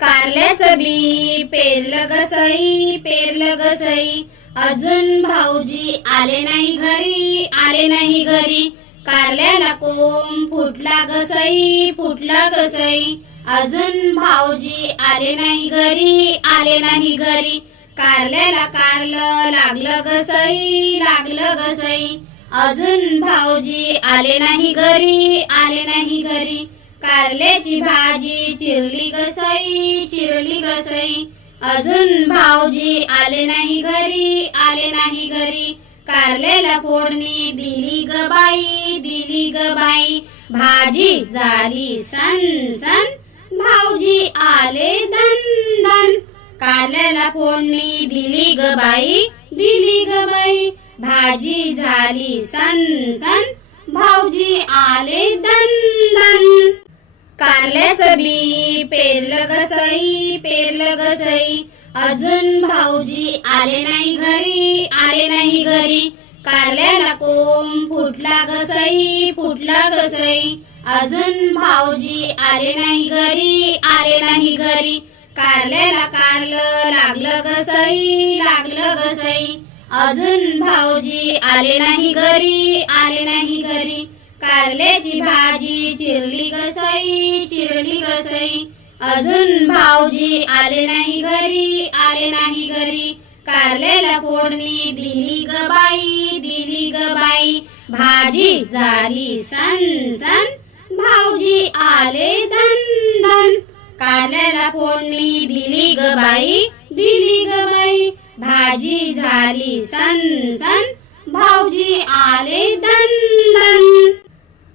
कारल्याचं बी पेरलं ग सई, पेरलं ग सई, अजून भाऊजी आले नाही घरी, आले नाही घरी. कारल्याला कोंब फुटला ग सई, फुटला ग सई, अजून भाऊजी आले नाही घरी, आले नाही घरी. कारल्याला कारलं लागलं ग सई, लागलं ग सई, अजून भाऊजी आले नाही घरी, आले नाही घरी. कारल्याची भाजी चिरली ग सई, चिरली ग सई, अजून भाऊजी आले नाही घरी, आले नाही घरी. कारल्याला फोडणी दिली ग बाई, दिली ग बाई, भाजी झाली सन सन, भाऊजी आले दन दन. कारल्याला फोडणी दिली ग बाई, दिली ग बाई, भाजी झाली सन सन, भाऊजी आले दन दन. कारल्याचं बी पेरलं ग सई, पेरलं ग सई, अजून भाऊजी आले नाही घरी, आले नाही घरी. कारल्याला कोंब फुटला ग सई, फुटला ग सई, अजून भाऊजी आले नाही घरी, आले नाही घरी. कारल्याला कारलं लागलं ग सई, लागलं ग सई, अजून भाऊजी आले नाही घरी, आले नाही घरी. कारल्याची भाजी चिरली ग सई, चिरली ग सई, अजून भाऊजी आले नाही घरी, आले नाही घरी. कारल्याला फोडणी दिली ग बाई, दिली ग बाई, भाजी झाली सन सन, भाऊजी आले दन दन. कारल्याला फोडणी दिली ग बाई, दिली ग बाई, भाजी झाली सन सन, भाऊजी आले दन दन.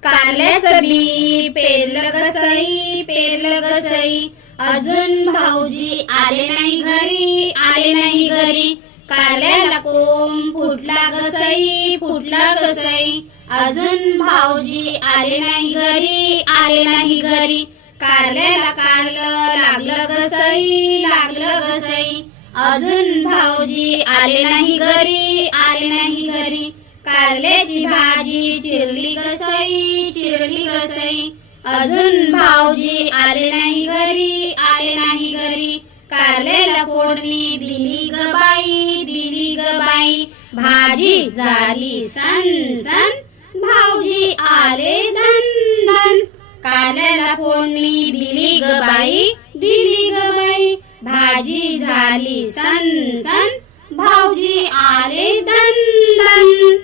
कारल्याचं बी पेरलं ग सई, पेरलं ग सई, अजून भाऊजी आले नाही घरी, आले नाही घरी. कारल्याला कोंब फुटला ग सई, फुटला ग सई, अजून भाऊजी आले नाही घरी, आले नाही घरी. कारल्याला कारलं लागलं ग सई, लागलं ग सई, अजून भाऊजी आले नाही घरी, आले नाही घरी. कारल्याची भाजी चिरली ग सई, चिरली ग सई, अजून भाऊजी आले नाही घरी, आले नाही घरी. कारल्याला फोडणी दिली ग बाई, दिली ग बाई, भाजी झाली सन सन, भाऊजी आले दन दन. कारल्याला फोडणी दिली ग बाई, दिली ग बाई, भाजी झाली सन सन, भाऊजी आले दन दन.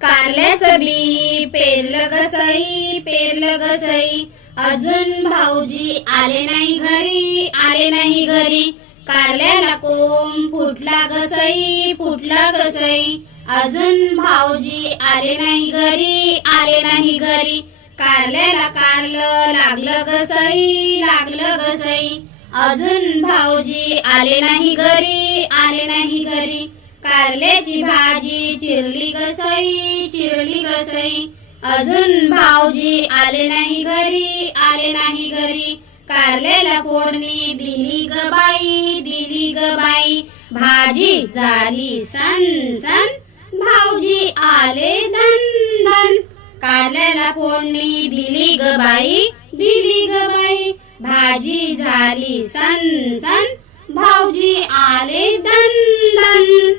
कारल्याचं बी पेरलं ग सई, पेरलं ग सई, अजून भाऊजी आले नाही घरी, आले नाही घरी. कारल्याला कोंब फुटला ग सई, फुटला ग सई, अजून भाऊजी आले नाही घरी, आले नाही घरी. कारल्याला कारलं लागलं ग सई, लागलं ग सई, अजून भाऊजी आले नाही घरी, आले नाही घरी. कारल्याची भाजी चिरली ग सई, चिरली ग सई, अजून भाऊजी आले नाही घरी, आले नाही घरी. कारल्याला फोडणी दिली ग बाई, दिली ग बाई, भाजी झाली सन सन, भाऊजी आले दन दन. कारल्याला फोडणी दिली ग बाई, दिली ग बाई, भाजी झाली सन सन, भाऊजी आले दन दन.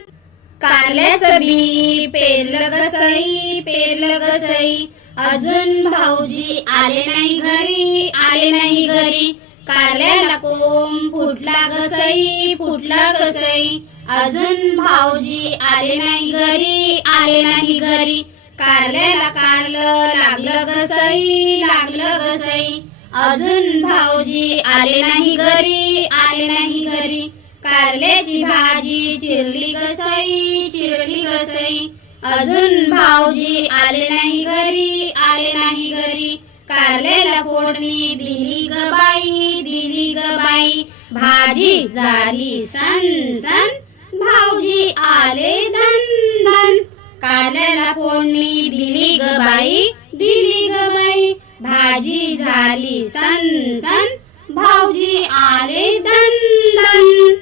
कारल्याचं बी पेरलं ग सई, पेरलं ग सई, अजून भाऊजी आले नाही घरी, आले नाही घरी. कारल्याला कोंब फुटला ग सई, फुटला ग सई, अजून भाऊजी आले नाही घरी, आले नाही घरी. कारल्याला कारलं लागलं ग सई, लागलं ग सई, अजून भाऊजी आले नाही घरी, आले नाही घरी. कारल्याची भाजी चिरली ग सई, चिरली ग सई, अजून भाऊजी आले नाही घरी, आले नाही घरी. कारल्याला फोडणी दिली ग बाई, दिली ग बाई, भाजी झाली सन सन, भाऊजी आले दन दन. कारल्याला फोडणी दिली ग बाई, दिली ग बाई, भाजी झाली सन सन, भाऊजी आले दन दन.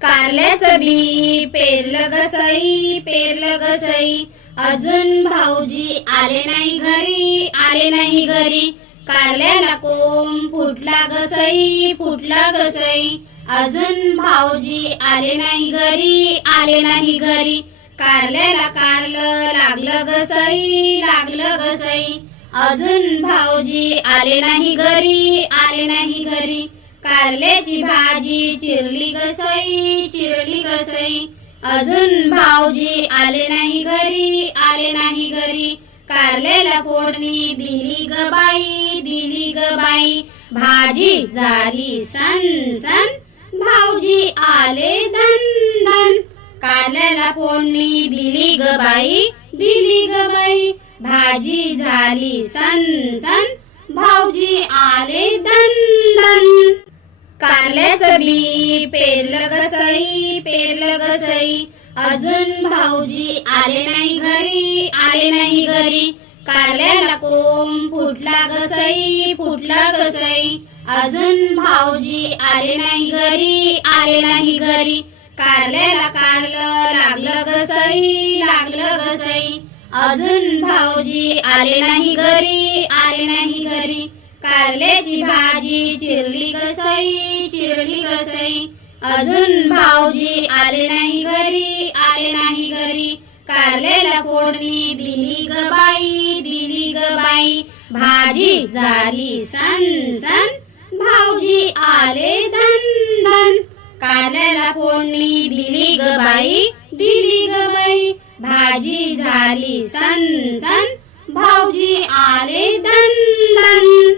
कारल्याचं बी पेरलं ग सई, पेरलं ग सई, अजून भाऊजी आले नाही घरी, आले नाही घरी. कारल्याला कोंब फुटला गसई, फुटला गसई. अजून भाऊजी आले नाही घरी, आले नाही घरी. कारल्याला कारलं लागलं गसई, लागलं गसई. अजून भाऊजी आले नाही घरी, आले नाही घरी. कारल्याची भाजी चिरली गसई, चिरली गसई. अजून भाऊजी आले नाही घरी, आले नाही घरी. कारल्याला फोडणी दिली ग बाई, दिली ग बाई. भाजी झाली सन सन, भाऊजी आले दन दन. कारल्याला फोडणी दिली ग बाई, दिली ग बाई. भाजी झाली सन सन, भाऊजी आले दन दन. कारल्याचं बी पेरलं गसई, पेरलं गसई. अजून भाऊजी आले नाही घरी, आले नाही घरी. कारल्याला कोंब फुटला गसई, फुटला गसई. अजून भाऊजी आले नाही घरी, आले नाही घरी. कारल्याला कारलं लागलं गसई, लागलं गसई. अजून भाऊजी आले नाही घरी, आले नाही घरी. कारल्याची भाजी चिरली गसई, चिरली गसई. अजून भाऊजी आले नाही घरी, आले नाही घरी. कारल्याला फोडणी दिली ग बाई, दिली ग बाई. भाजी झाली सन सन, भाऊजी आले दन दन. कारल्याला फोडणी दिली ग बाई, दिली ग बाई. भाजी झाली सन सन, भाऊजी आले दन दन.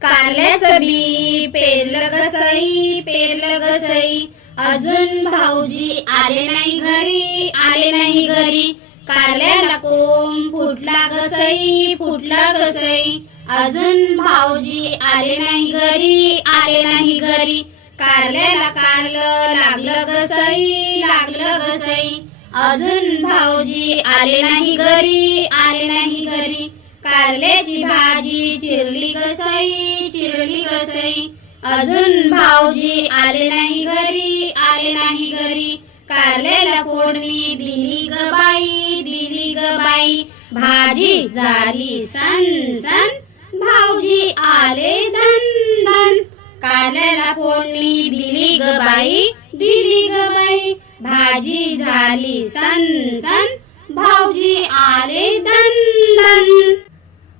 कारल्याचं बी पेरलं गसई, पेरलं गसई. अजून भाऊजी आले नाही घरी, आले नाही घरी. कारल्याला कोंब फुटला गसई, फुटला गसई. अजून भाऊजी आले नाही घरी, आले नाही घरी. कारल्याला कारलं लागलं गसई, लागलं गसई. अजून भाऊजी आले नाही घरी, आले नाही घरी. कारल्याची भाजी चिरली गसई, चिरली गसई. अजून भाऊजी आले नाही घरी, आले नाही घरी. कारल्याला फोडणी दिली ग बाई, दिली ग बाई. भाजी झाली सन सन, भाऊजी आले दन दन. कारल्याला फोडणी दिली ग बाई, दिली ग बाई. भाजी झाली सन सन, भाऊजी आले दन दन.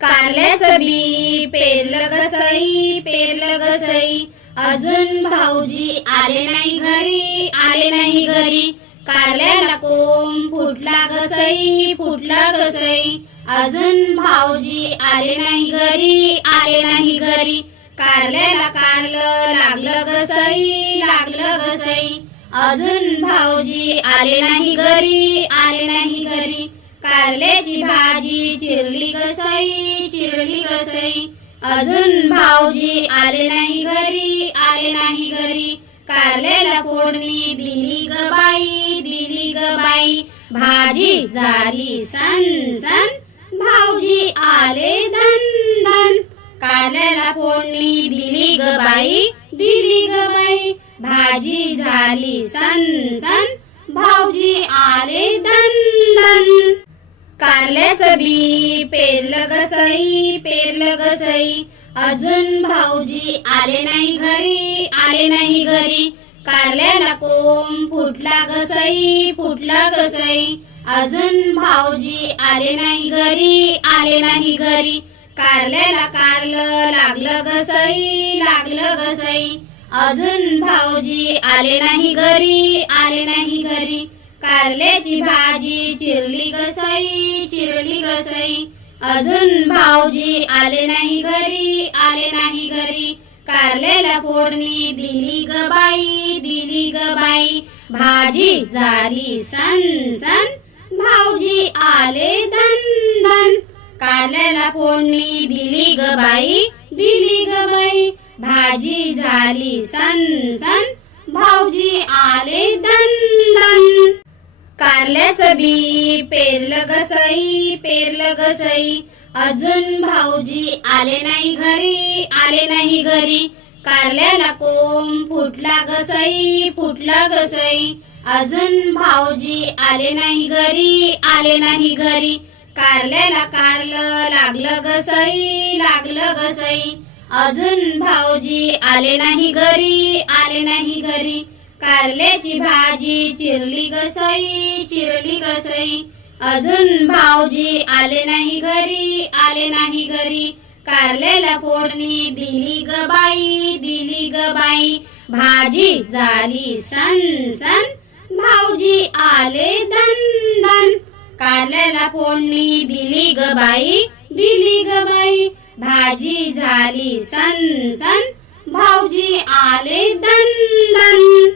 कारल्याचं बी पेरलं गसई, पेरलं गसई. अजून भाऊजी आले नाही घरी, आले नाही घरी. कारल्याला कोंब फुटला गसई, फुटला गसई. अजून भाऊजी आले नाही घरी, आले नाही घरी. कारल्याला कारलं लागलं गसई, लागलं गसई. अजून भाऊजी आले नाही घरी, आले नाही घरी. कारल्याची भाजी चिरली गसई, चिरली गसई. अजून भाऊजी आले नाही घरी, आले नाही घरी. कारल्याला फोडणी दिली ग बाई, दिली ग बाई. भाजी झाली सन सन, भाऊजी आले दन दन. कारल्याला फोडणी दिली ग बाई, दिली ग बाई. भाजी झाली सन सन, भाऊजी आले दन दन. कारल्याचं बी पेरलं गसई, पेरलं गसई. अजून भाऊजी आले नाही घरी, आले नाही घरी. कारल्याला कोंब फुटला गसई, फुटला गसई. अजून भाऊजी आले नाही घरी, आले नाही घरी. कारल्याला कारलं लागलं गसई, लागलं गसई. अजून भाऊजी आले नाही घरी, आले नाही घरी. कारल्याची भाजी चिरली गसई, चिरली गसई. अजून भाऊजी आले नाही घरी, आले नाही घरी. कारल्याला फोडणी दिली ग बाई, दिली ग बाई. भाजी झाली सन सन, भाऊजी आले दन दन. कारल्याला फोडणी दिली ग बाई, दिली ग बाई. भाजी झाली सन सन, भाऊजी आले दन दन. कारल्याचं बी पेरलं गसई, पेरलं गसई. अजून भाऊजी आले नाही घरी, आले नाही घरी. कारल्याला कोंब फुटला गसई, फुटला गसई. अजून भाऊजी आले नाही घरी, आले नाही घरी. कारल्याला कारलं लागलं ग सई, लागलं ग सई. अजून भाऊजी आले नाही घरी, आले नाही घरी. कारल्याची भाजी चिरली ग सई, चिरली ग सई. अजून भाऊजी आले नाही घरी, आले नाही घरी. कारल्याला फोडणी दिली ग बाई, दिली ग बाई. भाजी झाली सन सन, भाऊजी आले दन दन. कारल्याला फोडणी दिली ग बाई, दिली ग बाई. भाजी झाली सन सन, भाऊजी आले दन दन.